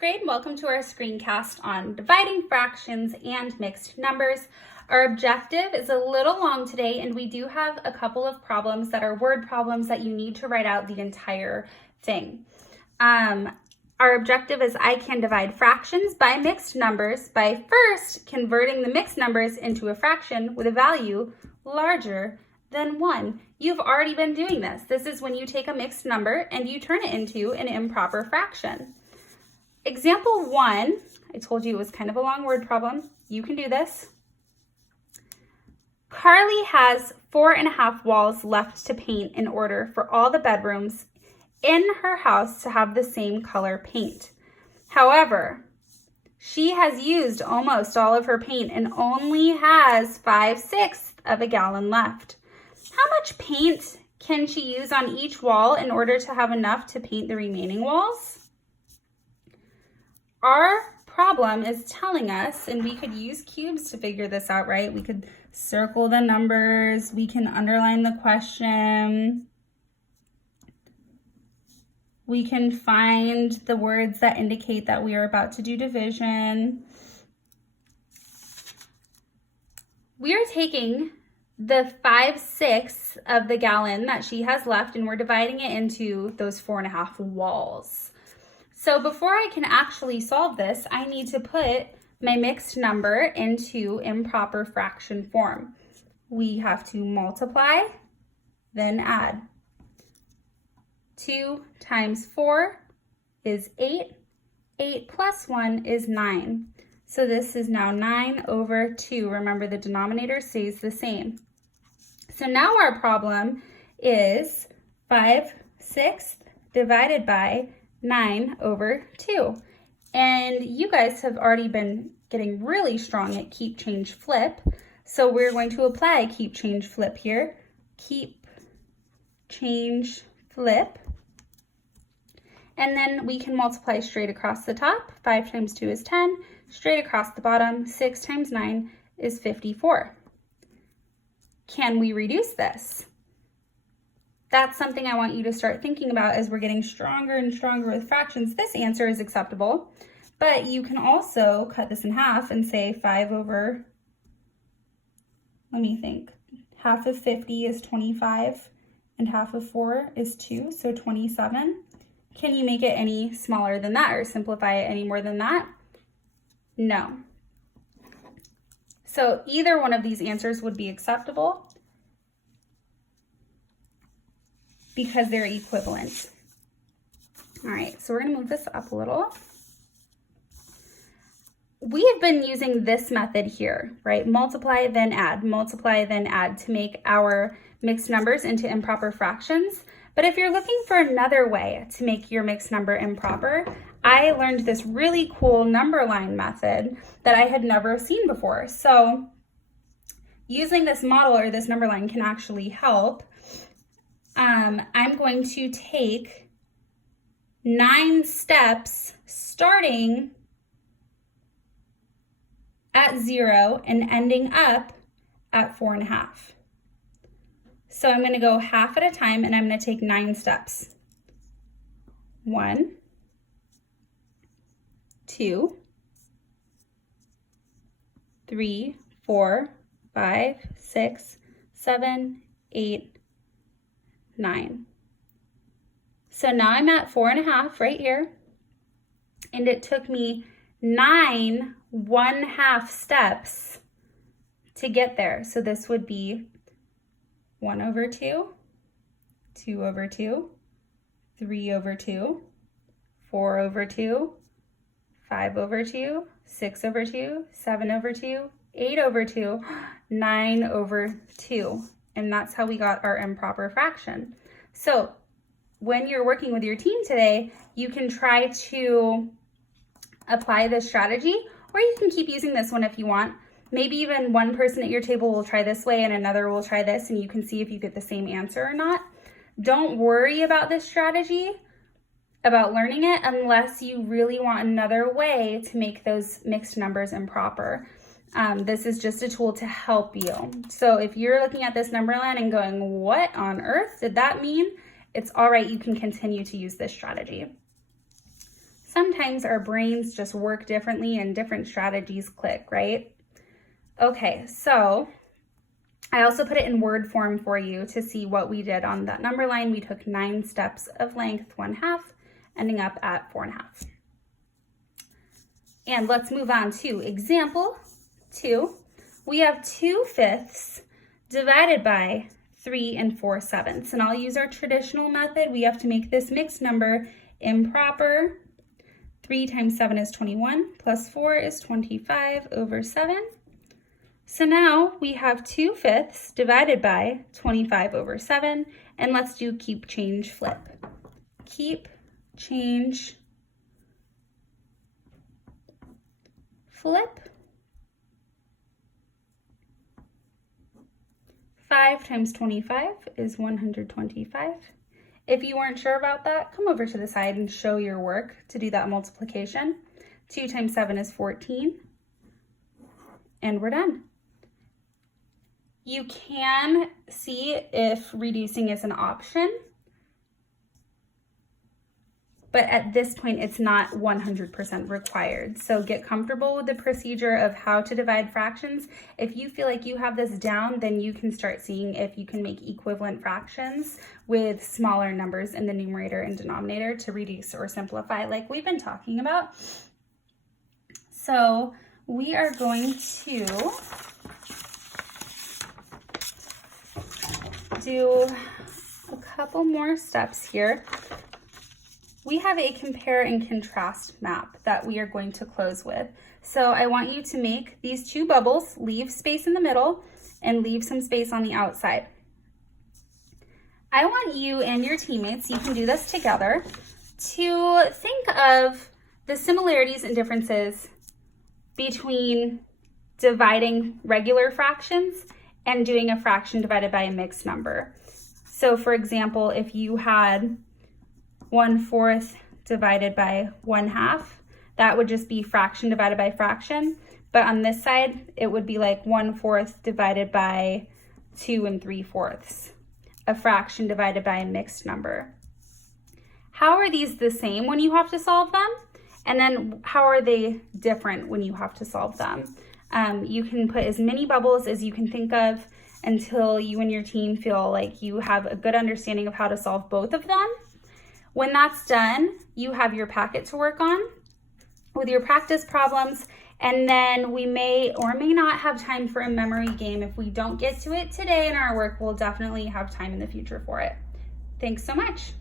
grade. Welcome to our screencast on dividing fractions and mixed numbers. Our objective is a little long today, and we do have a couple of problems that are word problems that you need to write out the entire thing. Our objective is I can divide fractions by mixed numbers by first converting the mixed numbers into a fraction with a value larger than 1. You've already been doing this. This is when you take a mixed number and you turn it into an improper fraction. Example 1, I told you it was kind of a long word problem. You can do this. Carly has 4.5 walls left to paint in order for all the bedrooms in her house to have the same color paint. However, she has used almost all of her paint and only has 5/6 of a gallon left. How much paint can she use on each wall in order to have enough to paint the remaining walls? Our problem is telling us, and we could use cubes to figure this out, right? We could circle the numbers, we can underline the question, we can find the words that indicate that we are about to do division. We are taking the 5/6 of the gallon that she has left and we're dividing it into those 4.5 walls. So before I can actually solve this, I need to put my mixed number into improper fraction form. We have to multiply, then add. 2 times 4 is 8. 8 plus 1 is 9. So this is now 9/2. Remember, the denominator stays the same. So now our problem is 5/6 divided by 9/2. And you guys have already been getting really strong at keep, change, flip. So we're going to apply keep, change, flip here. Keep, change, flip. And then we can multiply straight across the top. 5 times 2 is 10. Straight across the bottom, 6 times 9 is 54. Can we reduce this? That's something I want you to start thinking about as we're getting stronger and stronger with fractions. This answer is acceptable, but you can also cut this in half and say half of 50 is 25 and half of 4 is 2, so 27. Can you make it any smaller than that or simplify it any more than that? No. So either one of these answers would be acceptable because they're equivalent. All right, so we're gonna move this up a little. We have been using this method here, right? Multiply, then add to make our mixed numbers into improper fractions. But if you're looking for another way to make your mixed number improper, I learned this really cool number line method that I had never seen before. So using this model or this number line can actually help. I'm going to take 9 steps starting at 0 and ending up at 4.5. So I'm going to go half at a time and I'm going to take 9 steps. 1, 2, 3, 4, 5, 6, 7, 8, 9. So now I'm at 4.5 right here, and it took me 9 1/2 steps to get there. So this would be 1/2, 2/2, 3/2, 4/2, 5/2, 6/2, 7/2, 8/2, 9/2. And that's how we got our improper fraction. So when you're working with your team today, you can try to apply this strategy, or you can keep using this one if you want. Maybe even one person at your table will try this way and another will try this, and you can see if you get the same answer or not. Don't worry about this strategy, about learning it, unless you really want another way to make those mixed numbers improper. This is just a tool to help you. So if you're looking at this number line and going, what on earth did that mean? It's all right, you can continue to use this strategy. Sometimes our brains just work differently and different strategies click, right? Okay, so I also put it in word form for you to see what we did on that number line. We took 9 steps of length, 1/2, ending up at 4.5. And let's move on to example 2. We have 2/5 divided by 3 4/7. And I'll use our traditional method. We have to make this mixed number improper. 3 times 7 is 21, plus 4 is 25 over 7. So now we have 2/5 divided by 25 over 7, and let's do keep, change, flip. Keep, change, flip. 5 times 25 is 125. If you weren't sure about that, come over to the side and show your work to do that multiplication. 2 times 7 is 14, and we're done. You can see if reducing is an option, but at this point it's not 100% required. So get comfortable with the procedure of how to divide fractions. If you feel like you have this down, then you can start seeing if you can make equivalent fractions with smaller numbers in the numerator and denominator to reduce or simplify like we've been talking about. So we are going to do a couple more steps here. We have a compare and contrast map that we are going to close with. So I want you to make these 2 bubbles, leave space in the middle, and leave some space on the outside. I want you and your teammates, you can do this together, to think of the similarities and differences between dividing regular fractions and doing a fraction divided by a mixed number. So for example, if you had 1/4 divided by 1/2, that would just be fraction divided by fraction. But on this side, it would be like 1/4 divided by 2 3/4, a fraction divided by a mixed number. How are these the same when you have to solve them? And then how are they different when you have to solve them? You can put as many bubbles as you can think of until you and your team feel like you have a good understanding of how to solve both of them. When that's done, you have your packet to work on with your practice problems, and then we may or may not have time for a memory game. If we don't get to it today in our work, we'll definitely have time in the future for it. Thanks so much.